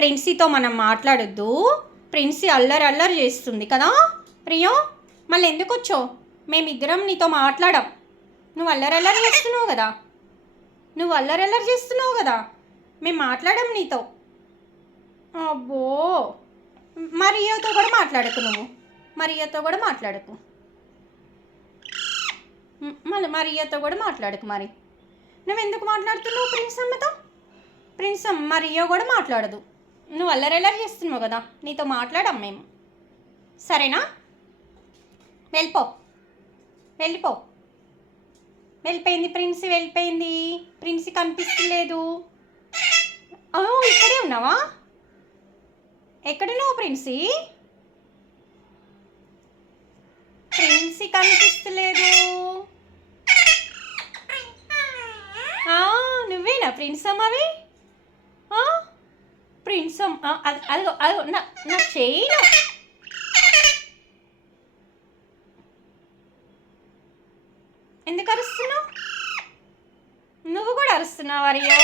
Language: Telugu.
ప్రిన్సీతో మనం మాట్లాడొద్దు. ప్రిన్సీ అల్లరి అల్లరి చేస్తుంది కదా. ప్రియో మళ్ళీ ఎందుకు వచ్చావు? మేమిద్దరం నీతో మాట్లాడం. నువ్వు అల్లరి అల్లరి చేస్తున్నావు కదా. నువ్వు అల్లరి అల్లరి చేస్తున్నావు కదా. మేము మాట్లాడం నీతో. అబ్బో! మరియతో కూడా మాట్లాడకు నువ్వు. మరియతో కూడా మాట్లాడకు. మళ్ళీ మరియతో కూడా మాట్లాడకు మరి. నువ్వు ఎందుకు మాట్లాడుతున్నావు ప్రిన్స్ అమ్మతో ప్రిన్స్ మరియో కూడా మాట్లాడదు. నువ్వు అల్లరెల్లరి చేస్తున్నావు కదా నీతో మాట్లాడాం మేము. సరేనా? వెళ్ళిపో. వెళ్ళిపో. వెళ్ళిపోయింది ప్రిన్సి వెళ్ళిపోయింది. ప్రిన్సి కనిపిస్తలేదు. ఇక్కడే ఉన్నావా? ఎక్కడున్నావు ప్రిన్సి? ప్రిన్సి కనిపిస్తలేదు. నువ్వేనా ప్రిన్స్ అమ్మవి ఆ, ప్రిన్స్ అమ్మ ఆ, అది అదిగో అదిగో నా నా చేయను ఎందుకు అరుస్తున్నావు నువ్వు కూడా అరుస్తున్నావు అరియో